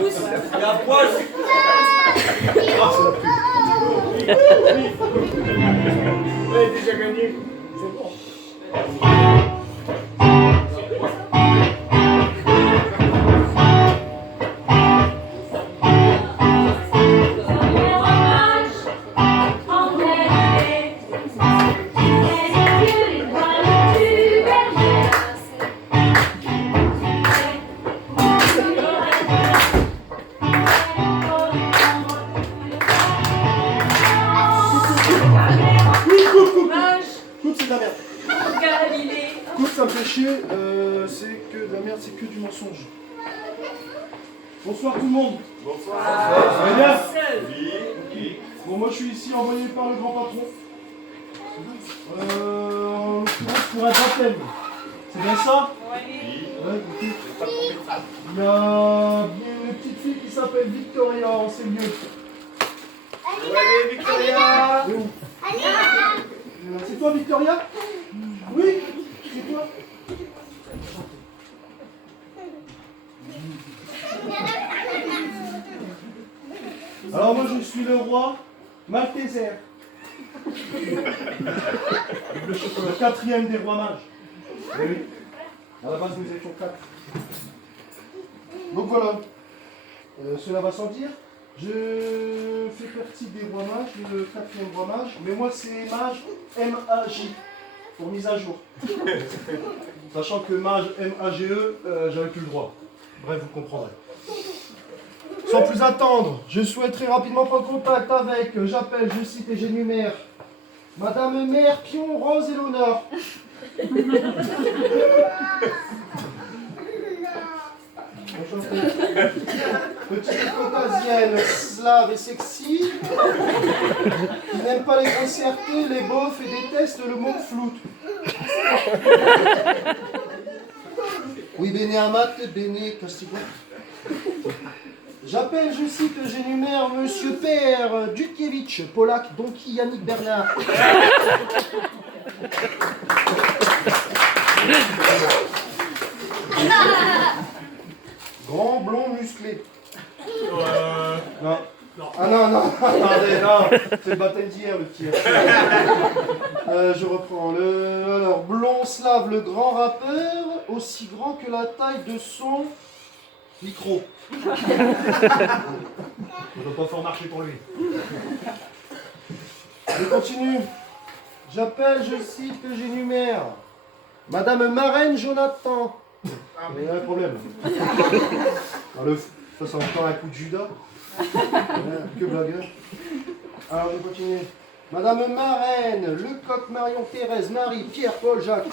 Et à poil. Vous avez déjà gagné. C'est bon. Coupe, c'est de la merde. Coupe, ça me fait chier. C'est que de la merde, c'est que du mensonge. Bonsoir tout le monde. Bonsoir. Ça va bien? Oui. Bon, moi je suis ici envoyé par le grand patron. En l'occurrence pour un baptême. C'est bien ça? Oui. Ouais, ok. Il y a une petite fille qui s'appelle Victoria en CM2. Allez, Victoria. Elle est où? C'est toi Victoria? Oui, c'est toi. Alors moi je suis le roi Malteser. Le quatrième des rois mages. Oui. À la base nous étions 4. Donc voilà. Cela va sans dire. Je fais partie des rois mages, le quatrième roi mage, mais moi c'est mage M-A-J, pour mise à jour. Sachant que mage M-A-G-E, j'avais plus le droit. Bref, vous comprendrez. Sans plus attendre, je souhaiterais rapidement prendre contact avec, j'appelle, je cite et j'énumère, Madame Mère Pion Rose et l'honneur. Enchanté. Petite caucasienne, slave et sexy, qui n'aime pas les grossièretés, les beaufs et déteste le mot floute. Oui, bene amat, bene castigo. J'appelle, je cite, j'énumère Monsieur Père Dukiewicz, Polak, Donki, Yannick Bernard. Grand, blond, musclé. Non. Ah non, attendez, non, c'est le baptême d'hier le tir. Je reprends. Alors, blond slave, le grand rappeur, aussi grand que la taille de son micro. Ça ne doit pas fort marcher pour lui. Je continue. J'appelle, je cite, j'énumère. Madame Marraine Jonathan. Il y a un problème. Ça sent encore un coup de Judas. Que blagueur. Alors, je continue. Madame Marraine, Lecoq, Marion, Thérèse, Marie, Pierre, Paul, Jacques.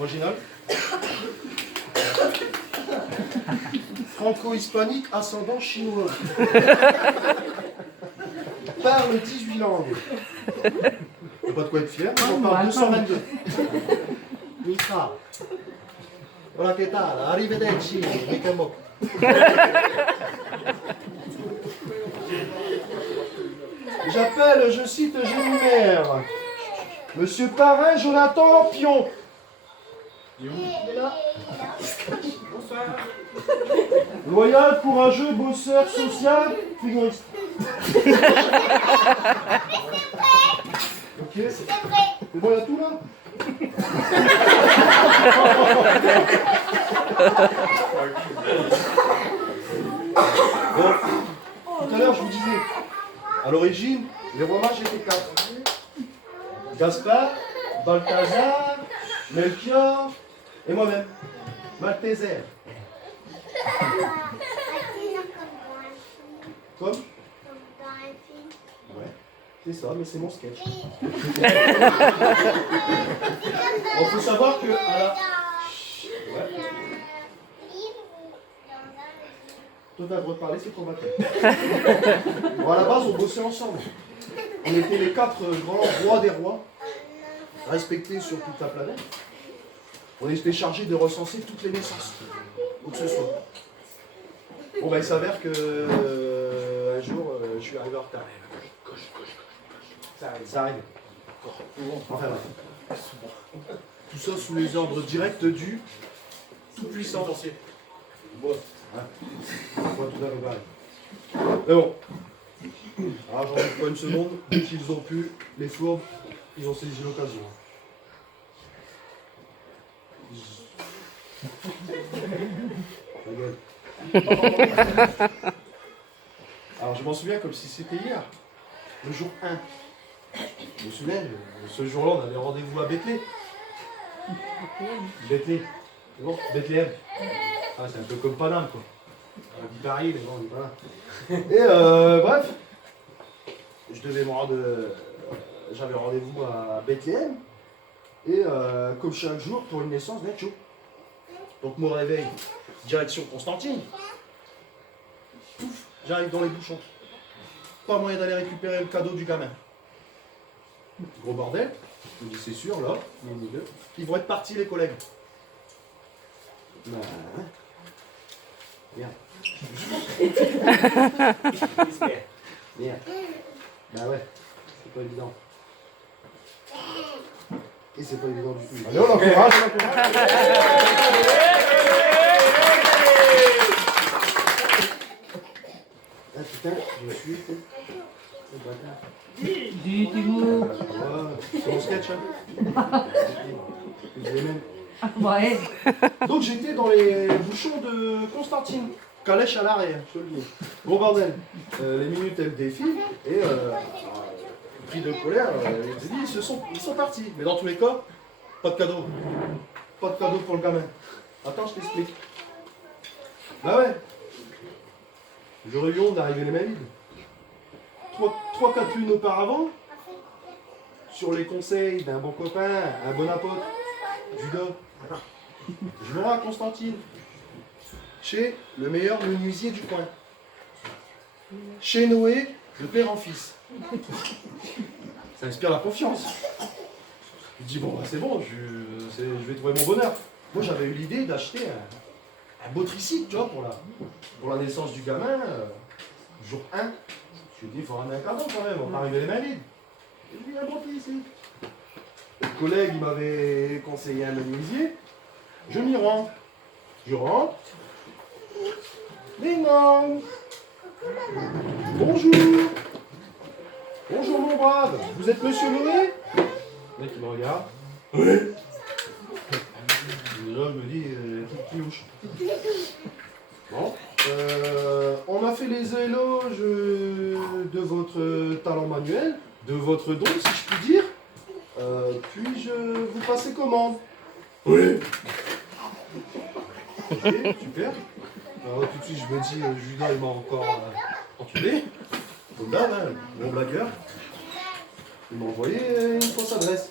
Original. Franco-hispanique, ascendant chinois. Parle 18 langues. Il n'y a pas de quoi être fier, on parle 222. Mika. Hola, que tal? Arrivederci, Mikamo. J'appelle, je cite, j'énumère. Monsieur Parrain Jonathan Pion. Il est là. Bonsoir. Loyal, courageux, bosseur, social, frigoriste. Ok. C'est bon, il y a tout là? Bon, tout à l'heure je vous disais, à l'origine, les rois mages étaient 4. Gaspard, Balthazar, Melchior et moi-même, Malteser. Comme? Ouais, c'est ça, mais c'est mon sketch. Il faut savoir que à la... Ouais. Toi, t'as le droit de parler, c'est ton baptême. Bon, à la base, on bossait ensemble. On était les 4 grands rois des rois, respectés sur toute la planète. On était chargés de recenser toutes les naissances, où que ce soit. Bon, bah, il s'avère que un jour, je suis arrivé en retard. Ça arrive. Enfin, bref. Tout ça sous les ordres directs du tout puissant dans ses... Bon, hein. Pas tout à fait pareil. Mais bon. Alors j'en doute pas une seconde, dès qu'ils ont pu, les fourbes, ils ont saisi l'occasion. Ta gueule. Alors je m'en souviens comme si c'était hier, le jour 1. Je me souviens, ce jour-là, on avait rendez-vous à Bethléem. Bethléem. C'est bon, Bethléem. Ah, c'est un peu comme Paname, quoi. On dit Paris, mais bon, on dit pas là. Et bref, je devais me rendre. J'avais rendez-vous à Bethléem. Et comme chaque jour, pour une naissance, d'être chaud. Donc, mon réveil, direction Constantine. Pouf, j'arrive dans les bouchons. Pas moyen d'aller récupérer le cadeau du gamin. Gros bordel. Je me dis, c'est sûr, là, ils vont être partis, les collègues. Bah, merde. Merde. Bah ouais, c'est pas évident. Et c'est pas évident du tout. Allez, on l'encourage, on l'encourage. Ah putain, je me suis... C'est bâtard. C'est mon sketch, hein. Ouais. Donc j'étais dans les bouchons de Constantine. Calèche à l'arrêt, je te le dis. Bon bordel. Les minutes elles défilent et pris de colère, je dis ils sont partis. Mais dans tous les cas, pas de cadeau. Pas de cadeau pour le gamin. Attends, je t'explique. Bah ouais. J'aurais eu honte d'arriver les mains vides. 3-4 lunes auparavant, sur les conseils d'un bon copain, un bon apôtre, Judas, je me rends à Constantine, chez le meilleur menuisier du coin, chez Noé, de père en fils. Ça inspire la confiance. Je dis, bon, bah, c'est bon, je vais trouver mon bonheur. Moi, j'avais eu l'idée d'acheter un beau tricycle, tu vois, pour la naissance du gamin, jour 1. Je me suis dit, il faut ramener un cadeau quand même, on va pas arriver les mains vides. Et je lui ai dit, un beau tricycle. Le collègue, il m'avait conseillé un menuisier. Je m'y rends. Je rentre. Ding dong. Bonjour. Bonjour mon brave. Vous êtes monsieur Noé? Le mec il me regarde. Oui. Là je me dis, qui louche. Bon. On a fait les éloges de votre talent manuel, de votre don si je puis dire. Puis-je vous passer commande? Oui. Ok, super. Alors tout de suite je me dis, Judas il m'a encore enculé. Comme d'hab, hein, mon blagueur. Il m'a envoyé une fausse adresse.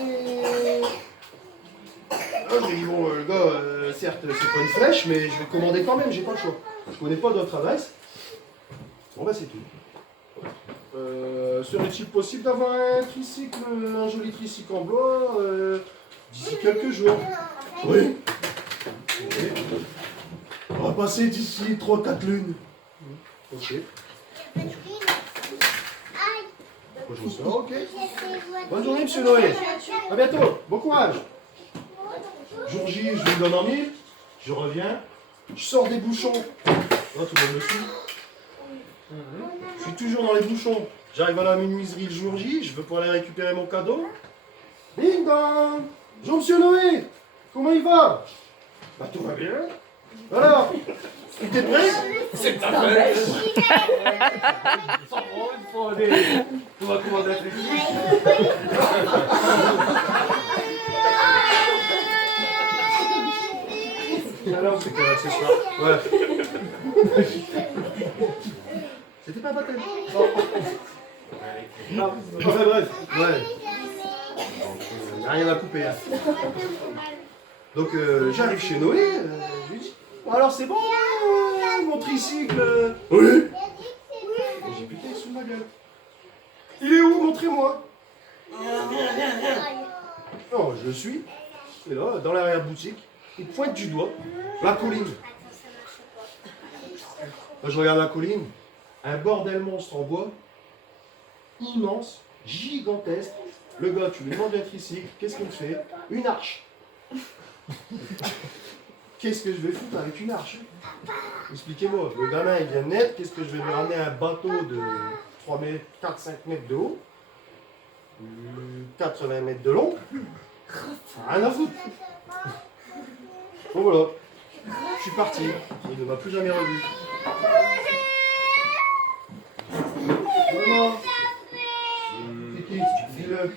Et... Ah, je lui ai dit, bon, le gars, certes, c'est pas une flèche, mais je vais commander quand même, j'ai pas le choix. Je connais pas d'autre adresse. Bon, bah, c'est tout. Serait-il possible d'avoir un tricycle, un joli tricycle en bois, d'ici quelques jours? Oui. Okay. On va passer d'ici 3-4 lunes. Ok. Moi, je vous sors, ok. Bonne journée, monsieur Noé. À bientôt. Bon courage. Jour J, je vous donne en 1000. Je reviens. Je sors des bouchons. Là, tout le monde me suit. Je suis toujours dans les bouchons. J'arrive à la menuiserie le jour J. Je veux pouvoir aller récupérer mon cadeau. Ding dong. Bonjour, monsieur Noé. Comment il va? Bah, tout va bien. Alors, t'es prêt? C'est ta belle. Sans rôle, faut aller. On va commander un truc. Alors, c'est quel accessoire? Ouais. C'était pas baptême. Non. Enfin bref, ouais. Il n'y a rien à couper. Hein. Donc j'arrive chez Noé, je lui dis, bon, alors c'est bon, mon tricycle? Oui. Et j'ai putain, il se fout de ma gueule. Il est où? Montrez-moi. Non, je le suis. Et là, dans l'arrière-boutique, il pointe du doigt la colline. Là, je regarde la colline, un bordel monstre en bois, immense, gigantesque. Le gars, tu lui demandes un tricycle, qu'est-ce qu'il me fait? Une arche. Qu'est-ce que je vais foutre avec une arche? Expliquez-moi, le gamin il vient de naître, qu'est-ce que je vais lui ramener un bateau de 3 mètres, 4-5 mètres de haut, 80 mètres de long? Rien à foutre. Bon voilà, je suis parti, il ne m'a plus jamais revu. Maman, c'est qui? Dis-le.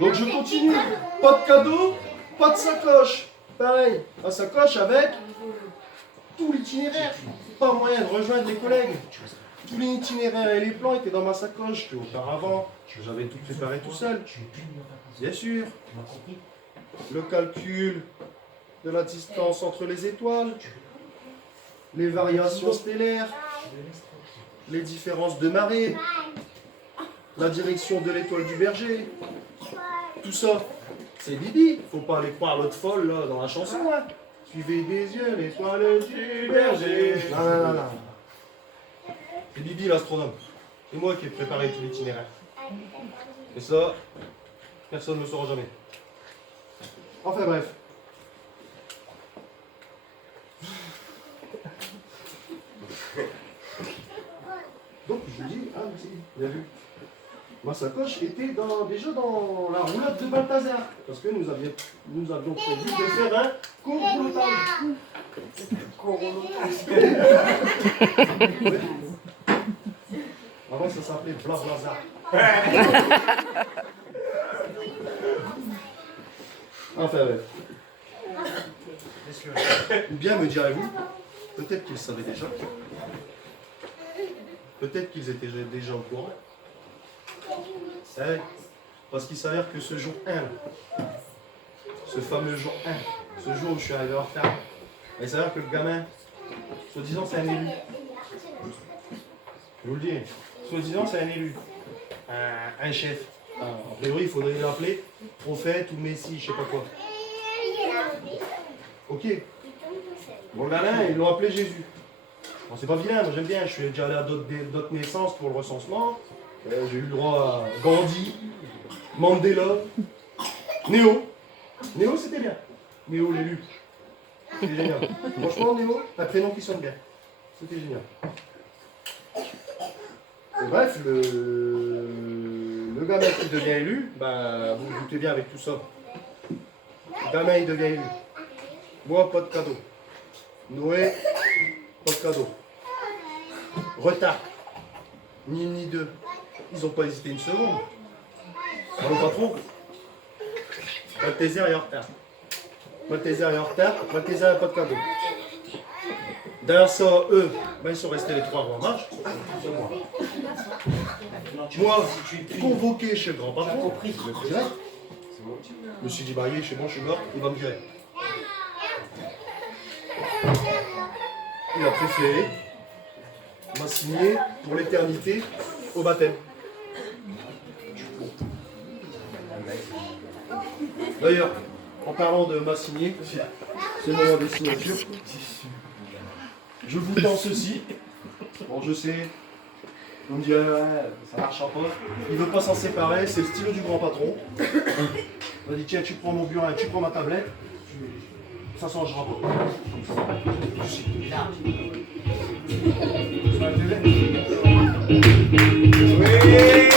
Donc je continue. Pas de cadeau, pas de sacoche. Pareil, un sacoche avec tout l'itinéraire. Pas moyen de rejoindre les collègues. Tous les itinéraires et les plans étaient dans ma sacoche. Auparavant, j'avais tout préparé tout seul. Bien sûr. Le calcul de la distance entre les étoiles, les variations stellaires, les différences de marée, la direction de l'étoile du berger. Tout ça, c'est Bibi. Faut pas aller croire l'autre folle là, dans la chanson. Hein. Suivez des yeux l'étoile du berger. Non. C'est Bibi l'astronome. C'est moi qui ai préparé tout l'itinéraire. Et ça, personne ne le saura jamais. Enfin bref. Donc je lui dis, ah merci, bien vu. Ma sacoche était déjà dans la roulotte de Balthazar. Parce que nous avions prévu de faire un coroulotage. Oui. Avant ça s'appelait Blablazar. Enfin bref. Ou bien me direz-vous, peut-être qu'ils savaient déjà. Peut-être qu'ils étaient déjà au courant. Parce qu'il s'avère que ce jour 1, ce fameux jour 1, ce jour où je suis arrivé en retard, il s'avère que le gamin, soi-disant c'est un élu. Je vous le dis, soi-disant c'est un élu, un chef. A priori il faudrait l'appeler prophète ou messie, je sais pas quoi. Ok. Bon, le gamin, ils l'ont appelé Jésus. Bon, c'est pas vilain, moi j'aime bien, je suis déjà allé à d'autres naissances pour le recensement. J'ai eu le droit à Gandhi, Mandela, Néo. Néo c'était bien. Néo l'élu. C'était génial. Franchement Néo, un prénom qui sonne bien. C'était génial. Et bref, le gamin qui devient élu, bah, vous vous doutez bien avec tout ça. Le gamin il devient élu. Moi pas de cadeau. Noé, pas de cadeau. Retard. Ni une ni deux. Ils n'ont pas hésité une seconde. Alors, pas trop. Malteser est en retard. Malteser est en retard. Malteser n'a pas de cadeau. Derrière ça, eux, ben, ils sont restés les trois grands marches. Moi, convoqué chez le grand patron, je me suis dit, bah, c'est bon, je suis mort, il va me virer. Il a préféré m'assigner pour l'éternité au baptême. D'ailleurs, en parlant de m'assigner, c'est le moment des signatures. Je vous tends ceci. Bon, je sais, on me dit, ça ne marchera pas. Il ne veut pas s'en séparer, c'est le stylo du grand patron. Il m'a dit, tiens, tu prends mon bureau, tu prends ma tablette. Ça ne changera pas. Oui.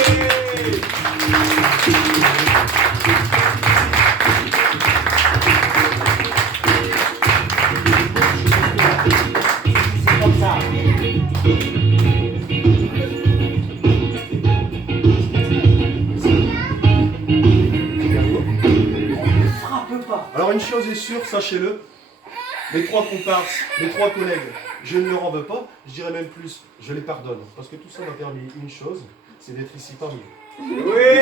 Alors une chose est sûre, sachez-le, mes trois comparses, mes trois collègues, je ne leur en veux pas, je dirais même plus, je les pardonne. Parce que tout ça m'a permis une chose, c'est d'être ici parmi eux. Oui.